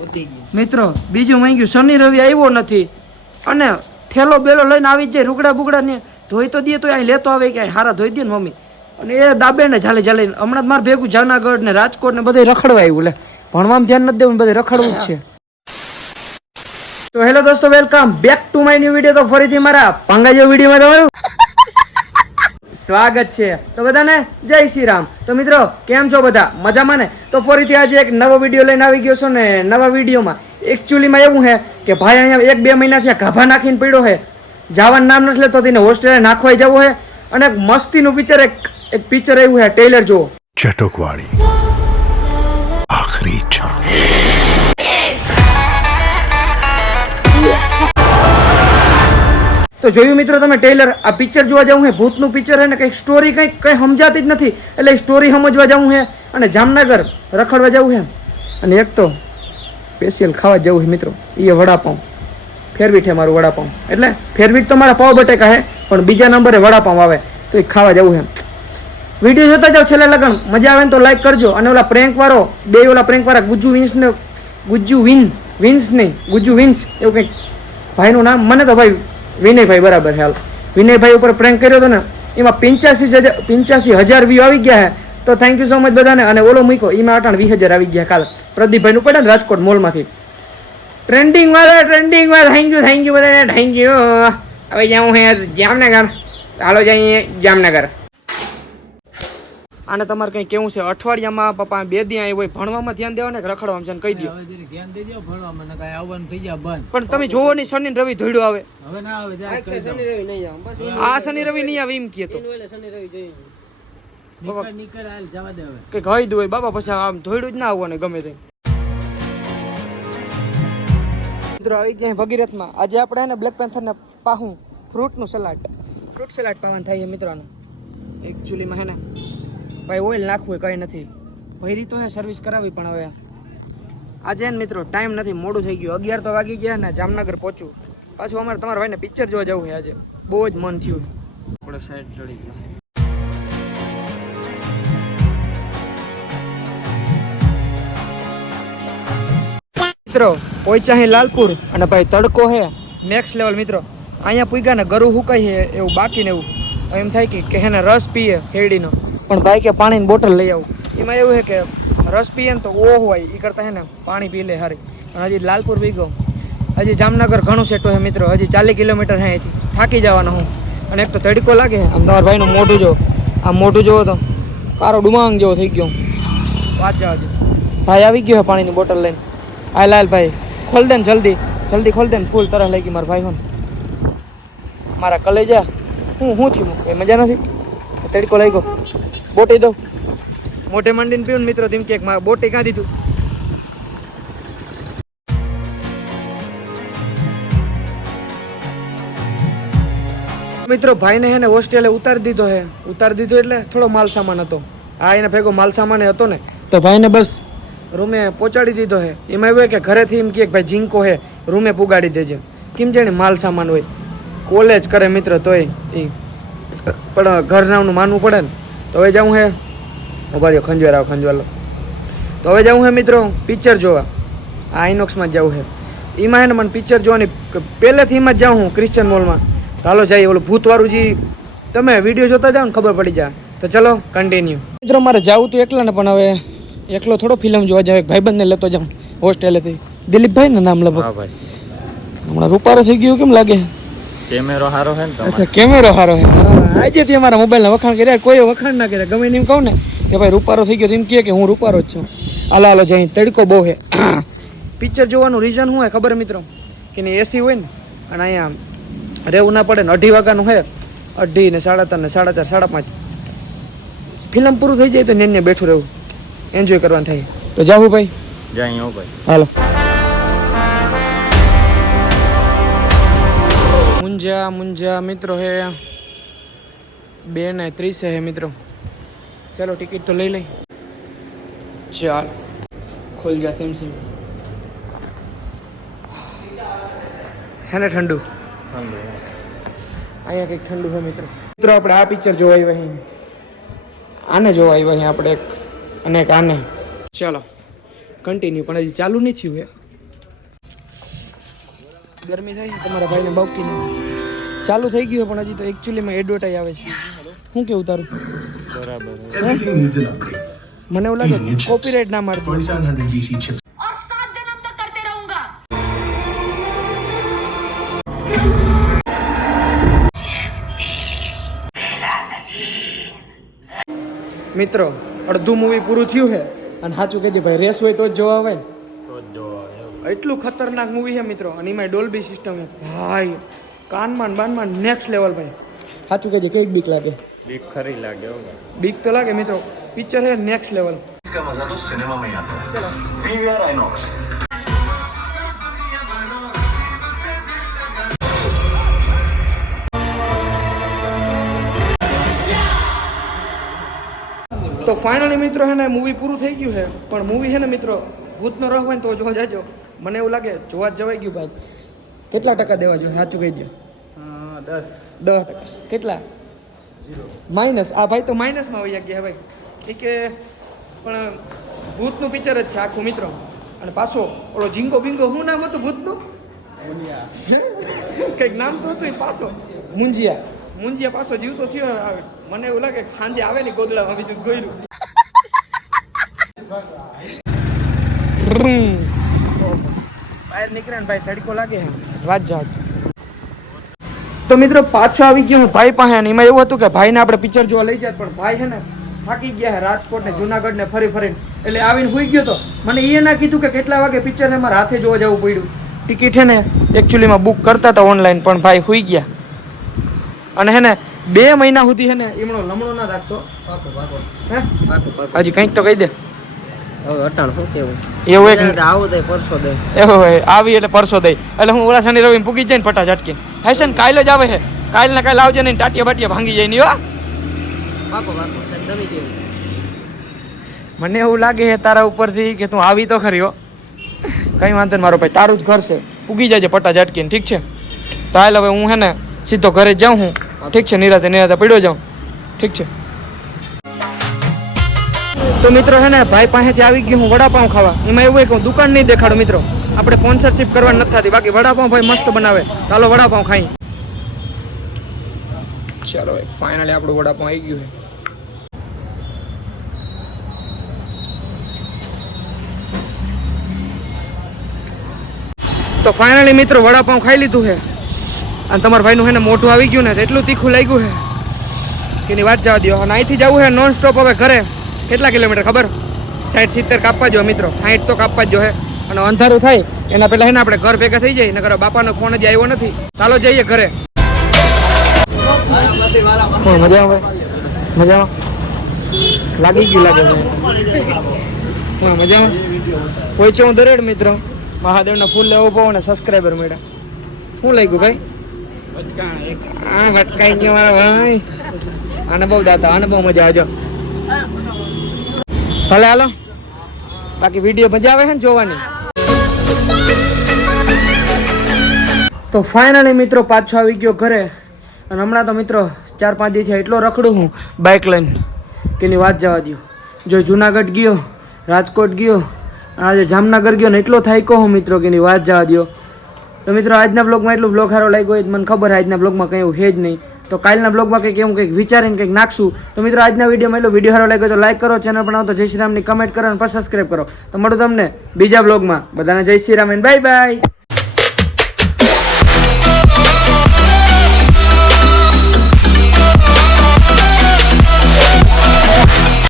મિત્રો બીજું માંગ્યું શનિ રવિ આવ્યો નથી અને ઠેલો બેલો લઈને આવી જાય રૂગડા બુગડા ને ધોઈ તો દે તો અહીં લેતો આવે કે હારા ધોઈ દે ને મમ્મી અને એ દાબે ને ઝાલે ઝાલે હમણાં મારે ભેગું જામનગર ને રાજકોટ ને બધે રખડવા આવ્યું લે ભણવામાં ધ્યાન નથી દેવું બધે રખડવું જ છે. તો હેલો દોસ્તો welcome back to my new video. તો ફરીથી મારા પાંગા જેવો વિડીયોમાં તમારું સ્વાગત છે. તો બધાને જય શ્રી રામ. તો મિત્રો કેમ છો બધા મજામાં ને? તો ફરીથી આજે એક નવો વિડીયો લઈને આવી ગયો છો ને નવા વિડીયોમાં એકચ્યુઅલીમાં એવું છે કે ભાઈ અહીંયા 1-2 મહિનાથી ગાભા નાખીને પડ્યો છે, જવાનું નામ નથી લેતો, તેને હોસ્ટેલે નાખવાઈ જવું છે અને એક મસ્તીનું પિક્ચર એક પિક્ચર આવ્યું છે, ટ્રેલર જુઓ. ચટકવાડી આખરી ઈચ્છા. તો જોયું મિત્રો તમે ટ્રેલર? આ પિક્ચર જોવા જવું છે, ભૂતનું પિક્ચર છે ને કંઈક સ્ટોરી કંઈ સમજાતી જ નથી, એટલે સ્ટોરી સમજવા જવું છે અને જામનગર રખડવા જવું છે અને એક તો સ્પેશિયલ ખાવા જવું છે મિત્રો, એ વડાપાઉં. ફેરવીટ છે મારું વડાપાઉં, એટલે ફેરવીટ તો મારા પાવ બટેકા છે પણ બીજા નંબરે વડાપાઉં આવે તો એ ખાવા જવું છે. વિડીયો જોતા જાઓ છેલ્લે લગન, મજા આવે ને તો લાઈક કરજો. અને ઓલા પ્રેન્ક વાળો ઓલા પ્રેન્ક વાળા ગુજ્જુ વિન્સ એવું કંઈક ભાઈનું નામ મને તો ભાઈ વિનયભાઈ બરાબર હાલ વિનયભાઈ ઉપર પ્રેન્ક કર્યો હતો ને, એમાં 85,000 વ્યૂ આવી ગયા છે. તો થેન્ક યુ સો મચ બધાને. અને ઓલો મૂક્યો એમાં 20,000 આવી ગયા કાલ પ્રદીપભાઈનું પડે ને રાજકોટ મોલમાંથી ટ્રેન્ડિંગ વાળા થેન્ક યુ બધાને થેન્ક યુ. હવે જાઉં હે જામનગર, હાલો જઈએ જામનગર. આને તમારે કંઈ કેવું છે? અઠવાડિયામાં પપ્પા 2 દી આવી હોય, ભણવામાં ધ્યાન દેવા ને રખડવામાં છે ને કહી દો ધ્યાન દઈ દો ભણવામાં, ને કાંઈ આવવાનું થઈ જાય બંધ. પણ તમે જોવો નહીં શનિ રવિ ધોડ્યો આવે, હવે ના આવે જાય કહી દો. આ શનિ રવિ નહીં આવે એમ કહે તો નીકળ હાલ જવા દે હવે કે કહી દો બાબા પછી આમ ધોડ્યું જ ના આવવાનું ગમે તે. મિત્રો આવી ગયા ભગીરથમાં. આજે આપણે એને બ્લેક પેન્થરને પાહું ફ્રૂટ સલાડ પાવાનું થાય છે મિત્રોનું. એકચ્યુઅલીમાં હે ને ભાઈ ઓઇલ નાખવું કંઈ નથી, ભરી તો હે સર્વિસ કરાવી પણ હવે આજે ને મિત્રો ટાઈમ નથી, મોડું થઈ ગયું, 11 તો વાગી ગયા ને જામનગર પહોંચું. પાછું અમારે તમારા ભાઈને પિક્ચર જોવા જવું છે આજે, બહુ જ મન થયું. આપણે સાઈડ ચડી ગયા મિત્રો, પહોંચ્યા અહીં લાલપુર અને ભાઈ તડકો હે નેક્સ્ટ લેવલ મિત્રો. અહીંયા પૂગ્યા ને ગરું હુકાય છે એવું બાકી ને એવું એમ થાય કે હેને રસ પીએ શેરડીનો, પણ ભાઈ કે પાણીની બોટલ લઈ આવું. એમાં એવું છે કે રસ પીએ ને તો ઓહ હોય એ કરતાં હે ને પાણી પી લે હારી. અને હજી લાલપુર પી ગયો, હજી જામનગર ઘણું સેટો છે મિત્રો, હજી 40 કિલોમીટર છે અહીંથી, થાકી જવાનો હું. અને એક તો તડકો લાગે. આમ તમારા ભાઈનું મોઢું જો, આમ મોઢું જોવો તો કારો ડુમાંગ જેવો થઈ ગયો. વાત જવા દે. ભાઈ આવી ગયો છે પાણીની બોટલ લઈને. આ લાલ ભાઈ ખોલ દે ને જલ્દી ખોલ દે ને, ફૂલ તરસ લાગી મારા ભાઈ. મારા કલેજા હું થયું એ મજા નથી, તડકો લાગ્યો. બોટી દો મોઢે મંડીને પીવું મિત્રો, તેમ કે મારે બોટી કાં દીધું. મિત્રો ભાઈને હે ને હોસ્ટેલે ઉતારી દીધો એટલે થોડો માલ સામાન હતો. આ એને ભેગો માલ સામાન હતો ને, તો ભાઈને બસ રૂમે પહોંચાડી દીધો છે. એમાં એવું કે ઘરેથી એમ કે ભાઈ ઝીંકો હે રૂમે પુગાડી દેજે, કેમ જાણે માલ સામાન હોય. કોલેજ કરે મિત્ર તોય એ પણ ઘરનાનું માનવું પડે ને. તો હવે જાઉં હે ઉભા રહ્યો, ખંજવાલો. તો હવે જાઉં હે મિત્રો પિક્ચર જોવા. આ આઈનોક્સમાં જ જવું છે. એમાં હે ને મને પિક્ચર જોવાની પહેલેથી એમાં જ જાઉં હું ક્રિશ્ચન મોલમાં. તો હાલો જઈએ, ઓલું ભૂતવાળું જે તમે વિડીયો જોતા જાઓ ને ખબર પડી જાય. તો ચલો કન્ટિન્યુ. મિત્રો મારે જવું તો એકલા ને, પણ હવે એકલો થોડો ફિલ્મ જોવા જાવ, ભાઈબંધને લેતો જાઉં હોસ્ટેલેથી. દિલીપભાઈ ને નામ લગભગ. હમણાં રૂપારો થઈ ગયું કેમ લાગે? કેમેરો સારો છે ને. અચ્છા કેમેરો સારો છે. આજે થી અમારા મોબાઈલના વખાણ કર્યા, કોઈ વખાણ ના કર્યા. ગમે એમ કહું ને કે ભાઈ રૂપારો થઈ ગયો, એમ કહે કે હું રૂપારો જ છું. હાલો જઈ, તડકો બહુ છે. પિક્ચર જોવાનું રીઝન શું હોય ખબર મિત્રો? કે નહીં એસી હોય ને અને અહીંયા રહેવું ના પડે ને. 2:30 વાગ્યાનું છે, 2:30 ને 3:30 ને 4:30 5:30 ફિલ્મ પૂરું થઈ જાય તો ને બેઠું રહેવું, એન્જોય કરવાનું થાય. તો જાવું ભાઈ, જાય ભાઈ. હાલો. મુંજા મિત્રો હે 2:30 હે મિત્રો. ચલો ટિકિટ તો લઈ લઈ. ચાલ ખોલ જા સેમ હે ને ઠંડુ. અહીંયા કંઈક ઠંડુ છે મિત્રો. આપણે આ પિક્ચર જોવા આવ્યા, આને જોવા આવ્યા આપણે એક અને એક આને. ચાલો કન્ટિન્યુ, પણ હજી ચાલુ નહીં થયું હે. ગરમી થાય છે તમારા ભાઈને બાઉકીને ચાલુ થઈ ગયું પણ હજી તો એકચ્યુઅલીમાં એડવર્ટાઈઝ આવે છે શું કેવું તારું બરાબર મને એવું લાગે કોપીરાઇટ ના મારતી और 7 जन्म तक करते रहूंगा। મિત્રો અડધું મૂવી પૂરું થયું છે અને સાચું કહેજે ભાઈ રેસ હોય તો જ જોવા આવે ને તો જ જોવા આવે. એટલું ખતરનાક મૂવી છે મિત્રો અને એમાં ડોલ્બી સિસ્ટમ છે ભાઈ કાનમાં ને બાનમાં નેક્સ્ટ લેવલ ભાઈ સાચું કહેજે કઈ બીક લાગે બીક ખરી લાગે હો ભાઈ. બીક તો લાગે મિત્રો પિક્ચર છે નેક્સ્ટ લેવલ इसका मजा तो सिनेमा में ही आता है। PVR INOX। તો ફાઇનલી મિત્રો છે ને મૂવી પૂરું થઈ ગયું છે પણ મૂવી છે ને મિત્રો ભૂતનો રહ હોય ને તો જોવા જાજો મને એવું લાગે જોવા જ જવાઈ ગયું ભાઈ કેટલા ટકા દેવા જોઈએ સાચું કહી દો 10% કેટલા માઇનસ આ ભાઈ તો માઇનસમાં વહી ગયા ભાઈ એ કે પણ ભૂતનું પિક્ચર જ છે આખું મિત્રો અને પાછો ઓલો ઝીંગો બિંગો શું નામ હતું ભૂતનું કંઈક નામ તો હતું એ પાછો મુંજિયા પાછો જીવતો થયો આવે મને એવું લાગે કે સાંજે આવે ને ગોદડામાં બીજું ગોયરું બહાર નીકળે ને ભાઈ તડકો લાગે વાત જાત તો મિત્રો પાછો આવી ગયો હું ભાઈ પાસે ને એમાં એવું હતું કે ભાઈને આપણે પિક્ચર જોવા લઈ જાય પણ ભાઈ છે ને થાકી ગયા છે રાજકોટ ને જુનાગઢ ને ફરી ફરીને એટલે આવીને સુઈ ગયો તો મને એ ના કીધું કે કેટલા વાગે પિક્ચર ને મારા હાથે જોવા જવું પડ્યું ટિકિટ છે ને એકચ્યુઅલીમાં બુક કરતા હતા ઓનલાઈન પણ ભાઈ સુઈ ગયા અને હે ને 2 મહિના સુધી હે ને એમનો લમણો ના રાખતો હે હજી કંઈક તો કહી દે હવે અટાણ શું કેવું એવું એક આવું દે પરસો દે એવું હોય આવી એટલે પરસો દઈ એટલે હું ઓલા શનિ રવિ પૂગી જાય ને પટા ઝટકે હશે ને કાલે જ આવે છે કાલ ને કાલે આવજે ને ટાટિયા બાટિયા ભાંગી જાય નહીં હો પાકો જમી ગયું મને એવું લાગે છે તારા ઉપરથી કે તું આવી તો ખરી હો કંઈ વાંધો નહીં મારો ભાઈ તારું જ ઘર છે પૂગી જાય છે પટા ઝટકીને ઠીક છે તો હાલ હવે હું હે ને સીધો ઘરે જાઉં હું ઠીક છે નિરાતે પડ્યો જાઉં ઠીક છે તો મિત્રો હે ને ભાઈ પાસેથી આવી ગયું હું વડાપાઉં ખાવા એમાં એવું હોય કે હું દુકાન નહીં દેખાડું મિત્રો આપણે સ્પોન્સરશિપ કરવાની નથી થતી બાકી વડાપાઉં ભાઈ મસ્ત બનાવે ચાલો વડાપાઉં ખાઈ ચાલો ભાઈ ફાઇનલી આપણું વડાપાઉં આવી ગયું છે તો ફાઇનલી મિત્રો વડાપાઉં ખાઈ લીધું છે અને તમારા ભાઈનું છે ને મોઢું આવી ગયું ને તો એટલું તીખું લાગ્યું છે કે એની વાત જવા દો અને અહીંથી જવું છે નોન સ્ટોપ હવે ઘરે કેટલા કિલોમીટર ખબર 60-70 કાપવા જો મિત્રો 60 તો કાપવા જ જો હે અને અંધારું થાય એના પહેલા છે ને આપણે ઘર ભેગા થઈ જાય નકર બાપાનો ફોન જ આવ્યો નથી ચાલો જઈએ ઘરે મજામાં લાગી ગયું લાગે હા મજામાં પહોંચ્યો હું દરેડ મિત્રો મહાદેવના ફૂલ લેવો પાઉં ને સબસ્ક્રાઈબર મળ્યા શું લાગ્યું ભાઈ હા ભટકાઈ ગયો મારા ભાઈ આને બહુ દાતા આને બહુ મજા આવજો ભલે હાલો બાકી વિડીયો મજા આવે છે ને જોવાની તો ફાઇનલી મિત્રો પાછો આવી ગયો ઘરે અને હમણાં તો મિત્રો 4-5 દિવસથી એટલો રખડું હું બાઇક લઈને કે એની વાત જવા દો જો જુનાગઢ ગયો રાજકોટ ગયો આજે જામનગર ગયો ને એટલો થાય કહું મિત્રો કે એની વાત જવા દો તો મિત્રો આજના બ્લોગમાં એટલું બ્લોગ સારો લાગ્યો હોય મને ખબર આજના બ્લોગમાં કંઈ એવું છે જ નહીં તો કાલના બ્લોગમાં કંઈક એવું કંઈક વિચારીને કંઈક નાખશું તો મિત્રો આજના વિડીયોમાં એટલો વિડીયો સારો લાગ્યો તો લાઈક કરો ચેનલ પર આવો તો જય શ્રી રામની કમેન્ટ કરો અને પછી સબસ્ક્રાઈબ કરો તો મળું તમને બીજા બ્લોગમાં બધાને જય Shri Ram and bye bye